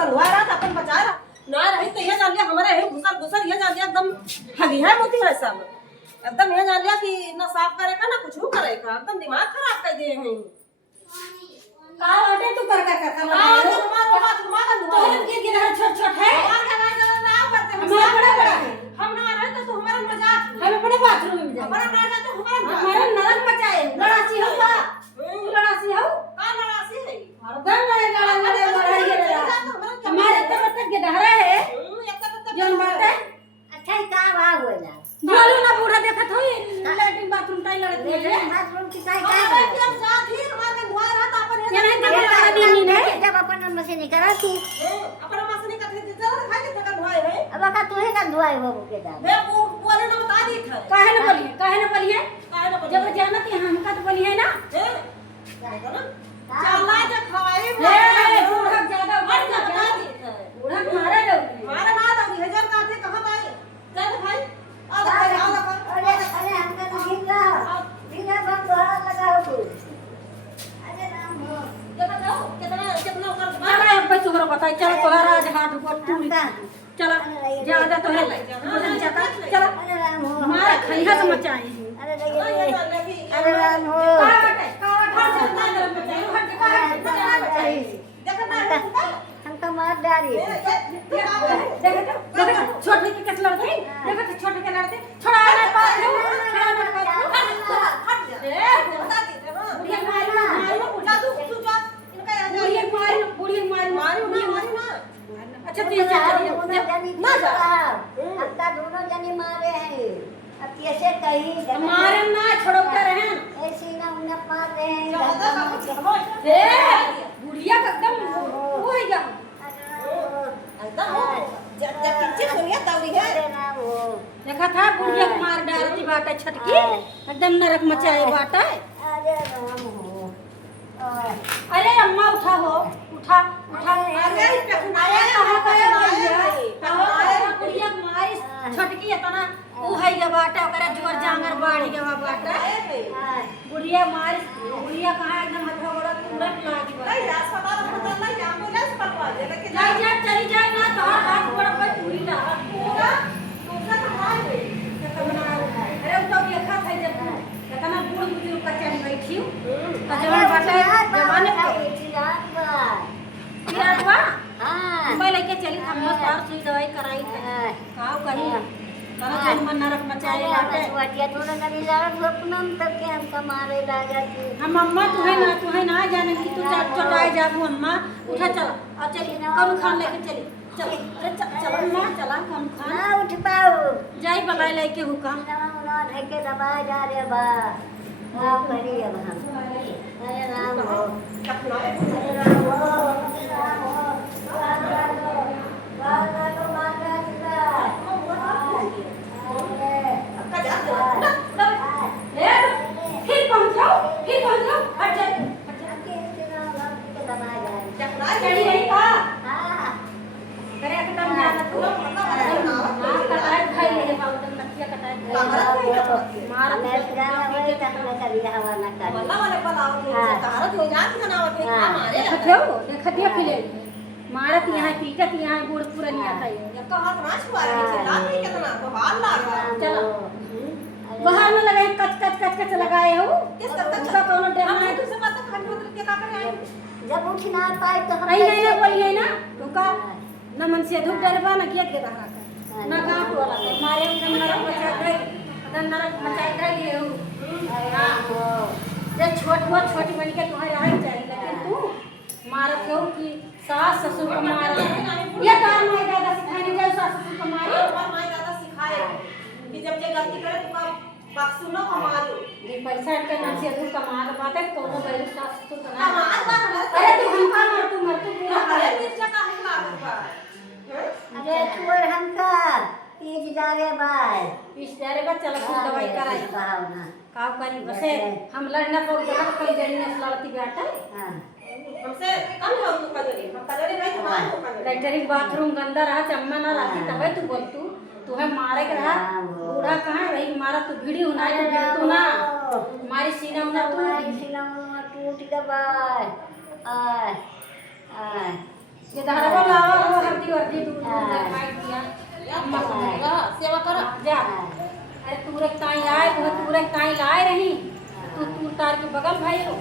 बनवा रहा था अपन बचा रहा ना रही तो ये जान लिया हमारे है घुसर घुसर ये जान लिया एकदम ठगी है मोती है सब एकदम ये जान लिया कि ना साफ करेगा ना कुछ करेगा एकदम दिमाग खराब कर दिए हैं का हटे तू कर हमारा तो के गिरा छोट छोट है ना करते हमारा बड़ा बड़ा है हम ना रहे तो हमारा मजाक हम अपने बाथरूम में जाए हमारा ना तो हमारा नरक मचाए लड़ासी हो का तू लड़ासी हो का लड़ासी है हरदम लड़ाई हमारे तब तक के डहरा है जौन बाटे अच्छा ही का बा होइला बोलो ना बूढ़ा देखत होई लैट्रिन बाथरूम टाई लड़त है बाथरूम की काय हमारा का जब जाती हमारे दुआ रहा था अपन ये नहीं कर लगा दी नहीं है जब अपन मशीन कराती अपना मासनी का थे जरा खाए के थका धोए है अब का तू ही का धुआई हो के जा मैं वो बोले ना बता दी था काहे न बोलिए जब जानत है हमका तो बोलिए ना चला जब खवाए बूढ़ा ज्यादा बढ़ बता जा दी था बूढ़ा मारा दो हमारा ना था 1000 का थे कहां आए चल भाई आ अरे हमका तो गिरा बम दोहरा लगाओ तू अरे राम हो कितना कर अरे अब बच्चों को बताई चल तोहरा आज हाथ ऊपर टूट चला ज्यादा तो है चला अरे राम हो मारा खैहा से मचाई अरे लगे अरे राम हो हमका मार डारी छोटे के कैसे लड़ते देखो तो छोटे के लड़ते छोड़ा ना पास छोड़ा ना पास अच्छा हमका दोनों जने मारे हैं अब कैसे कहीं मारे ना छोड़ो कर हैं ऐसे ना उन्हें मार रहे हैं बुढ़िया का एकदम वो है क्या देखा था बुढ़िया को मार डालती बाटा छटकी एकदम नरक मचाए बाटा अरे राम हो अरे अम्मा उठा हो उठा उठा बुढ़िया मारी छटकी इतना ऊ है ये बाटा ओकरा जोर जांगर बाढ़ गवा बाटा बुढ़िया मारी बुढ़िया कहां एकदम हथवा बड़ा तुरंत लागी बा जा जा चली जाए ना तो हाथ बड़ा पर पूरी ना अरे तो देखा था जब कितना बूढ़ बुजुर्ग का चढ़ बैठी तो जवान बाटा जवान किरावा हां मैं लेके चली हम सार सुई दवाई कराई काव कही करा जन मन नरक मचाए बाटे वाटिया थोड़ा करी लड़त स्वप्नम तक के हमका मारे लागा थी हम अम्मा तुम्हें ना जाने की तू चटाए जाबू अम्मा उठा चल और चली कौन खान लेके चली चल अरे चल अम्मा चला कौन खान ना उठ पाओ जाई बगाई लेके हुका ना ढके दबा जा रे बा ना करी अब हम अरे राम हो अरे राम हो बाला तो माता सीता फिर पहुंच जाओ हट जा चली रही का हां करे एकदम जाना तू कटाई खाई ले पाउडर नकिया कटाई मार मैं गाना वही तक न करी हवा न करी देखत हो फिले मारत यहाँ पीटत यहाँ बूढ़ पुरनिया तई चलो बाहर में लगाए कच लगाए हो उसका कोनो डर नहीं जब उठ ना पाए तो हम नहीं बोलिए ना उनका न मन से धूप डरबा न गियत के रहा ना गांव वाला मारे एकदम नरक मचा गई हो हां जब छोटी बन के तुम्हारे रह जाए लेकिन तू मारत हो कि सास ससुर को मारा ये तार माई दादा सिखाने जाए सास ससुर को मारे जब ये गलती करे तो बक्सू न कमालो ये पैसा के मन से तू कमा के बात है कोनो बैल सास ससुर का अरे तू हमका मर तू पूरा अरे मिर्चा का हम लागत बा अरे छोड़ हमका पीछ जा रे भाई इस तेरे बा चल दवाई कराई भावना काव करी बसे हम लड़ना को जगह कई जड़ी ने लड़ती बेटा हां हमसे कम हो तू कजरी हम कजरी नहीं तुम्हारे को कजरी लैट्रिन बाथरूम गंदा रहा चम्मा ना रहती तबे तू बोल तू है मारे के रहा बूढ़ा कहां रही मारा तू भिड़ी उना तू ना मारी सीना उना तू सीना टूट गया भाई आय ये धारवा लावा सब्जी दूध खाई दिया अम्मा का सेवा करा जा। अरे तूरे ताई आए वो तूरे ताई लाए रही तू तार के बगल भाई हो